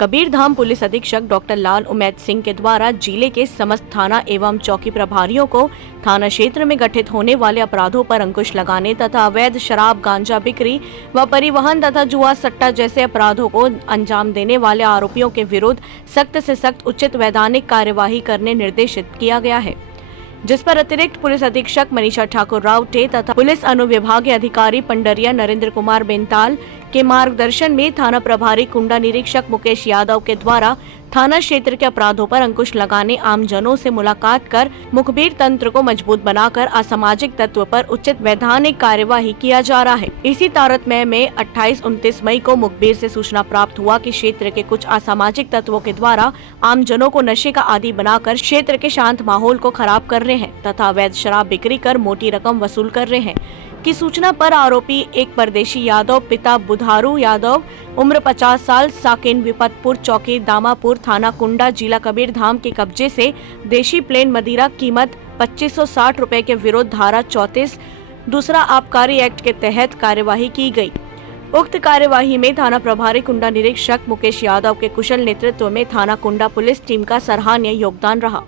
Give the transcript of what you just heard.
Kabirdham police अधीक्षक doctor लाल उमैद सिंह के द्वारा जिले के समस्त थाना एवं चौकी प्रभारियों को थाना क्षेत्र में घटित होने वाले अपराधों पर अंकुश लगाने तथा अवैध शराब, गांजा बिक्री व परिवहन तथा जुआ सट्टा जैसे अपराधों को अंजाम देने वाले आरोपियों के विरुद्ध सख्त से सख्त उचित वैधानिक कार्यवाही करने निर्देशित किया गया है, जिस पर अतिरिक्त पुलिस अधीक्षक मनीषा ठाकुर रावटे तथा पुलिस अनुविभागीय अधिकारी पंडरिया नरेंद्र कुमार बेंताल के मार्गदर्शन में थाना प्रभारी कुंडा निरीक्षक मुकेश यादव के द्वारा थाना क्षेत्र के अपराधों पर अंकुश लगाने, आम जनों से मुलाकात कर मुखबिर तंत्र को मजबूत बनाकर असामाजिक तत्व पर उचित वैधानिक कार्यवाही किया जा रहा है। इसी तारतम्य में 28-29 मई को मुखबिर से सूचना प्राप्त हुआ कि क्षेत्र के कुछ असामाजिक तत्वों के द्वारा आम जनों को नशे का आदी बनाकर क्षेत्र के शांत माहौल को खराब कर रहे हैं तथा अवैध शराब बिक्री कर मोटी रकम वसूल कर रहे हैं की सूचना पर आरोपी एक परदेशी यादव पिता बुधारू यादव उम्र 50 साल साकिन विपतपुर चौकी दामापुर थाना कुंडा जिला कबीरधाम के कब्जे से देशी प्लेन मदिरा कीमत 2560 रुपए के विरुद्ध धारा 34 दूसरा आबकारी एक्ट के तहत कार्यवाही की गई। उक्त कार्यवाही में थाना प्रभारी कुंडा निरीक्षक मुकेश यादव के कुशल नेतृत्व में थाना कुंडा पुलिस टीम का सराहनीय योगदान रहा।